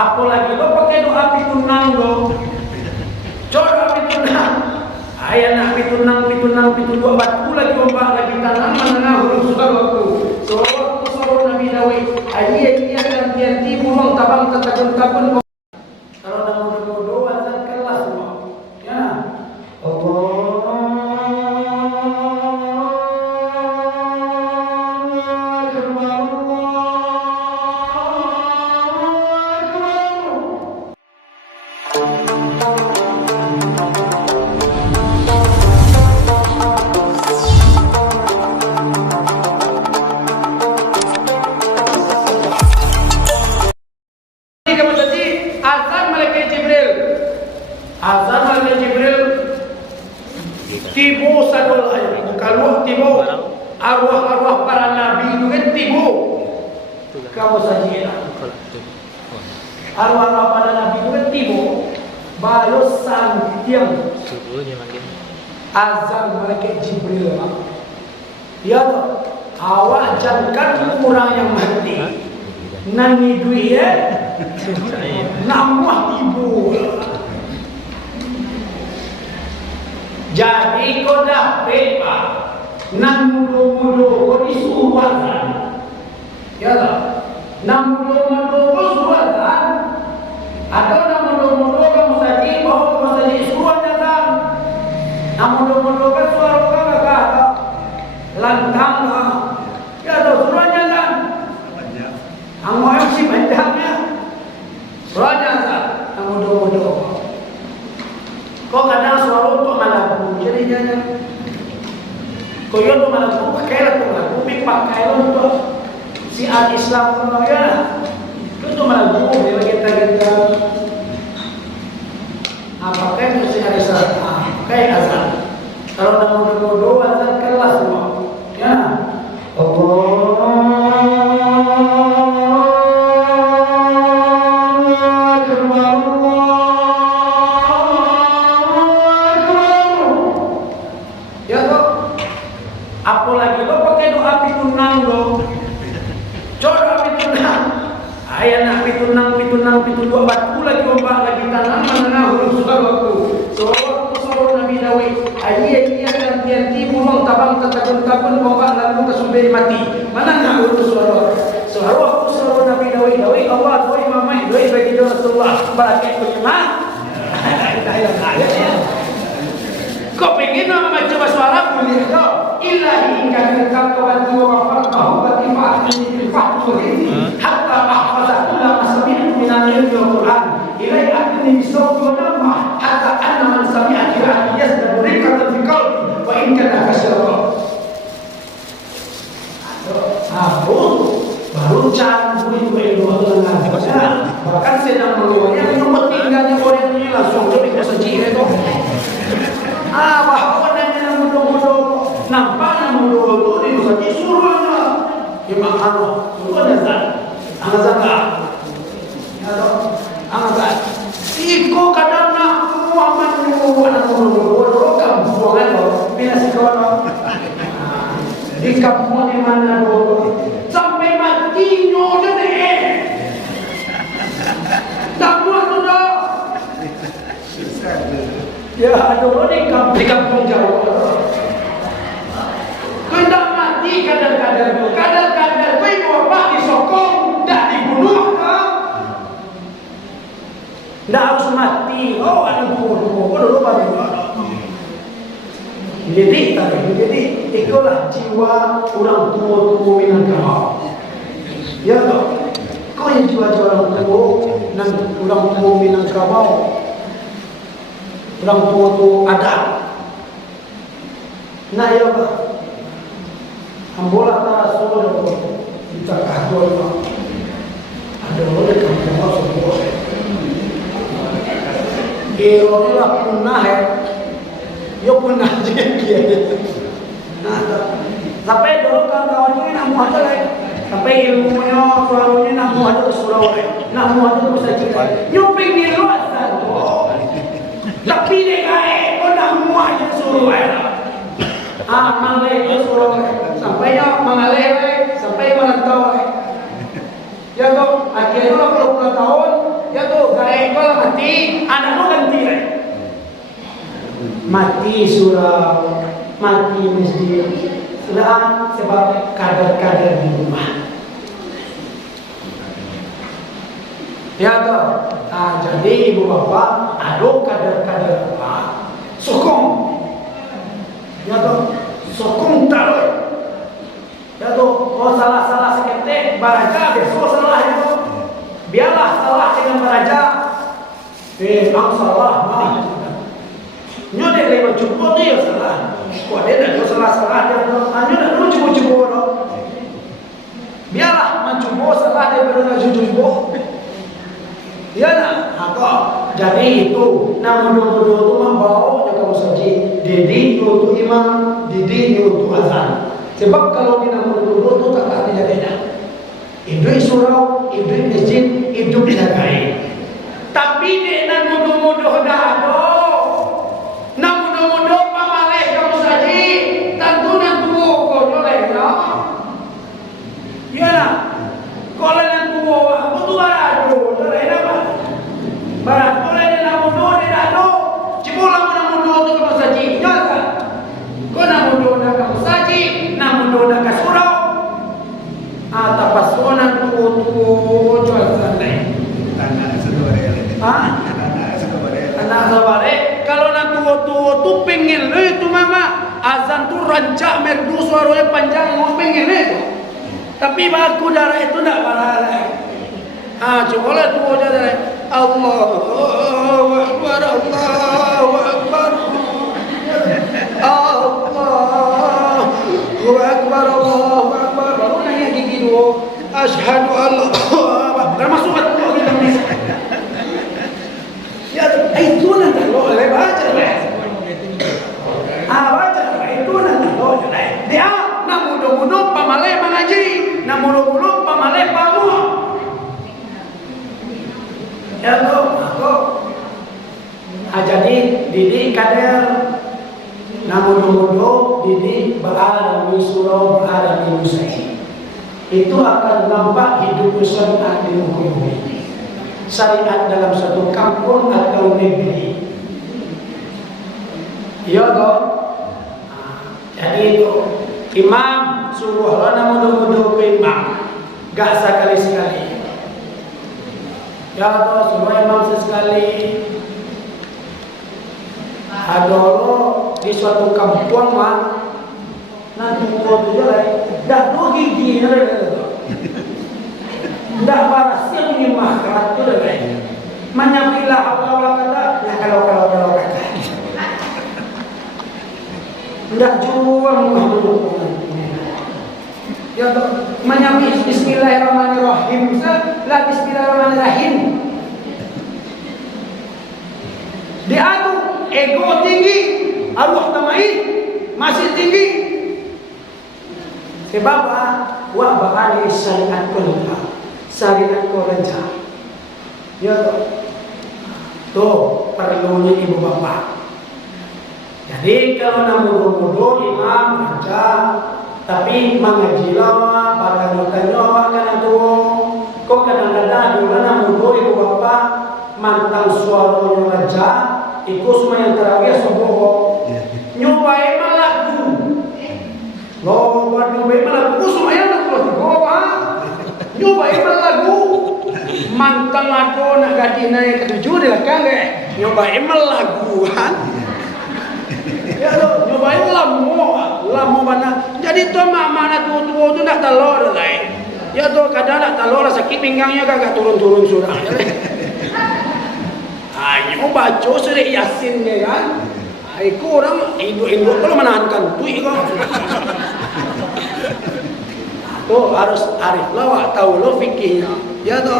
Apalagi lo pakai doa pitunang lo. Coba pitunang. Ayah nak pitunang pitundua batu lagi ombak lagi tanam mana huruf waktu. So waktu suruh Nabi Dawud. Ayah dan tiap-tiap buang tabang takun-takun. Kalau dah mau doa dan kelas semua. Ya. Allah. Azan malaikat Jibril tibo sadol ayo kalau tibo arwah-arwah para nabi itu kan tibo kamu saja arwah-arwah para nabi itu kan tibo balos sang tiang azan malaikat Jibril ya awak jangan orang yang mati nani duit nambah ibu. Jadi kau dapat pak, nang mudo-mudo kau disuruhkan, ya tak? Nang mudo-mudo kau suruhkan, atau nang mudo-mudo kamu saji, bawa kamu saji suruhan datang. Nang mudo-mudo kan suara kau agak lantang, ya tak suruhan datang. Kamu yang si bentangnya, suruhan datang. Nang mudo-mudo. Kau kadang suara untuk malaku, jadi jangan. Kau yang untuk malaku pakai lah tu, bumi pakai untuk si al-Islam pun ya. Kau untuk malaku dia kita. Pakai untuk si al-Islam, pakai azan. Kalau nak mau doa azan kelas semua, ya. Allah. Apalagi lo pakai doa pitunang lo. Coba pitunang. Ayah nak pitunang pitundua batu lagi ombak lagi tanam mana huruf waktu. So waktu suruh Nabi Dawud. Ayah dan tiap-tiap buang tabang takun-takun ombak lalu kesumber mati. Mana huruf suara. So waktu suruh Nabi Dawud. Allah doa mamai doa bagi Rasulullah. Barakat berjemaah. Kita ayat. Kau pengen nama coba suara boleh tak? Ilahi kami kau bantu wafarqahu wa tifa'atni bil fahmi hatta ahfaza kulla masami'tu min al-ilmi wal Qur'an ilahi atni bisawti wa namma hatta anna man sami'a qira'ati yazdadu riqatan fi qalbi wa in kana kasyara. Baru canggul itu dengan bahkan sedang mengeluarkan nomor tinggalnya orang ini langsung lebih kesaji itu. Bahwa dan mudo-mudo nampak mudo-mudo di nusa disuruhnya imam Allah suruh azan azan iko kadang nak Muhammad anak mudo-mudo kamu buangan lo bila sekolah di kampung di mana lo sampai mati nyonya deh tak buat sudah ya aduh di kampung jauh. Kau tak mati kadang-kadang kau ibu bapak disokong tak dibunuh kau. Tak harus mati. Oh ada bunuh dulu baru. Jadi itulah jiwa orang tua Minangkabau. Ya toh. Kau yang jiwa orang tua dan orang tua Minangkabau. Orang tua tu ada. Nah ya pak, ambola tara solo kita kahwin pak. Ada orang kampung masuk boleh. Kero ni lah punah yo punah je. Nah, sampai dulu kawan-kawan ini nak muat lagi. Sampai ilmunya, suaranya nak muat tu surau nak muat tu bisa cerita. Yo pergi luar sana. Tapi dia kaya pun nak muat je suruh mangalai je suruh sampai ya mangalai sampai merantau ya toh akhirnya 20 tahun ya baik kalau mati, anak lu ganti lah. Mati surau, mati masjid. Sudah sebab kader-kader di rumah. Ya toh. Nah, jadi ibu bapak, ada kader-kader apa? Sokong. Ya toh, sokong taruh. Ya toh, kalau salah-salah seketik, baraja besok salah itu. Biarlah salah dengan baraja. Ang salah, mah. Nyodek lewat cukup dia salah. Kau ada tak salah-salah dia tu? Nyodek lu cukup-cukup tu. Biarlah mencuba salah dia berada cukup. Ya nak, apa? Jadi itu, nama dua-dua itu membawa jaga masjid. Didi untuk imam, didi untuk azan. Sebab kalau di nama dua-dua itu tak ada jadinya. Itu surau, itu masjid, itu jagai. Tapi di nama dua-dua dah ada. Nama dua-dua pamaleh kamu saja. Tentu nak tua kau boleh ya. Ya nak, kalau nak tua, apa tu ada? Boleh apa? Barang boleh dia nak mundur, dia tak ada. Cuma nak mundur tu ke masjid. Ya kan? Kau nak mundur nak ke masjid, nak mundur nak ke surau. Tapi sonan tua-tua jual santai. Anak sebare. Anak sebare. Kalau nak tua-tua tu pengen itu mama. Azan tu rancak merdu suaranya panjang, mau pengen itu. Tapi baku darah itu tak parah. Cuma lah tua darah. Allahu Akbar, Allahu Akbar, Allahu Akbar, Allahu Akbar. Baru nanya gigi dua. Asyhadu an la ilaha. Termasuk betul kita ni. Ya, itu nanti lo baca lah. Baca lah. Itu nanti lo lah. Dia nak mudah-mudah pamalai mengaji, nak mudah-mudah pamalai pamu. Ya tu, jadi didi kader, namun didi berada di surau, berada di musai. Itu akan nampak hidup syariat di muka bumi. Syariat dalam satu kampung atau negeri. Ya tu. Jadi itu imam suruh lo namun ke imam, gak sekali-sekali. Ya Allah, semua imam sesekali. Ada lo di suatu kampung mah, nanti mau tu jalan, dah dua gigi ni dah baras yang ini mah kerat tu dah. Menyampailah kalau kata, ya kalau kata. Dah jual mulut. Ya Allah, menyampai Bismillahirrahmanirrahim. Lah Bismillahirrahmanirrahim. Dia tu ego tinggi, arwah tamai masih tinggi. Sebab wa ba'ali syariat kullah, syariat kullah. Ya tu perlunya ibu bapa. Jadi kalau nak mudah-mudah imam baca, tapi mengaji lawa, bahkan nyawa kan itu. Kok kadang-kadang di mana mudah ibu bapa mantang suaranya raja, ikut semua yang terakhir semua. Nyobain lagu, lo buat nyobain lagu, semua yang nak nyobain lagu. Mantang aku nak gaji naik ketujuh dia kan nyobain lagu kan. Ya lo nyobain lamu mana. Jadi tu mana tua-tua tu nak telur lah. Ya tu kadang nak telur sakit pinggangnya kagak turun-turun surah. Nyo baca surah Yasin ni kan. Iku orang induk-induk kalau menahankan tu iko. Tu harus arif lah, tahu lo fikihnya. Ya tu,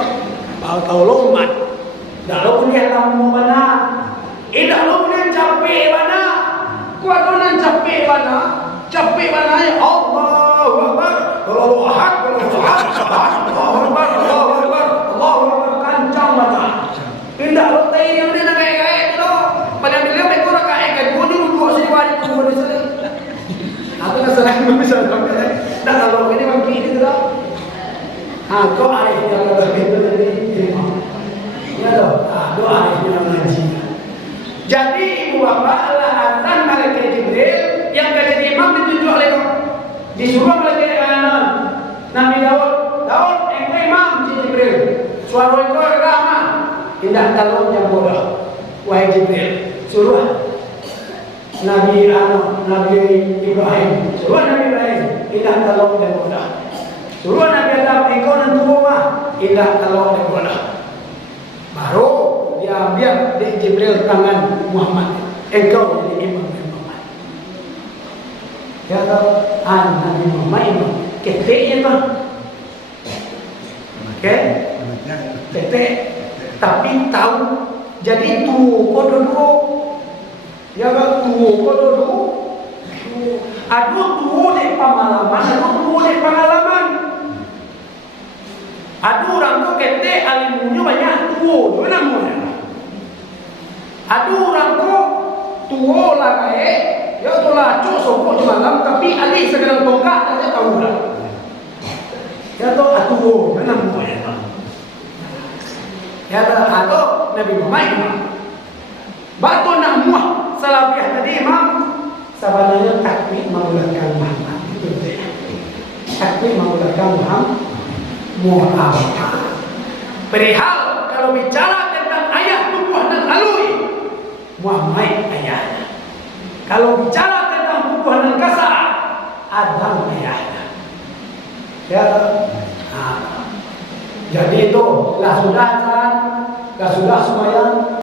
tahu lo umat. Dah lo punya lamu mana? Dah lo punya capek mana? Kuat orang capek mana? Capek mana ya? Allahu Akbar. Allahu Akbar. Allahu Akbar. Allahu Akbar. Allahu Akbar. Kancang mana? Tidak lo tahu yang dia nak kayak tu. Pada beliau mereka orang kayak bunyi dua sini wajib bunyi sini. Aku nak selain bisa sampai. Dah kalau ini mungkin itu dah. Kau ada yang kalau begitu jadi. Ya tu. suara itu ramah. Tidak kalau yang bodoh. Wahai Jibril, suruh Nabi Ibrahim, suruh Nabi Ibrahim, tidak kalau yang bodoh. Suruh Nabi Adam, engkau nanti rumah, tidak kalau yang bodoh. Baru diambil di Jibril tangan Muhammad, engkau jadi imam Muhammad. Ya tahu, Nabi Muhammad imam, ketiknya tu, oke, ketik, tapi tahu, jadi tu kododo, ya kan tu kododo, aduh tu dek pengalaman, aduh tu dek pengalaman. Aduh orang tu ketik alimunya banyak tuo, mana namanya? Aduh orang tu tuo lah kayak, ya tu lah cok sokok malam, tapi adik segala tongkat aja tahu lah. Ya tu aduh, mana namanya? Ya tu atau Nabi Muhammad. Batu nak muah salafiah tadi imam, sebenarnya takbir menggunakan Muhammad. Takbir menggunakan Muhammad. Perihal kalau bicara tentang ayah tubuh dan alui, Muhammad ayahnya. Kalau bicara tentang tubuh dan kasar, Adam ayahnya. Ya, jadi itu lah sudah kan, sudah semuanya.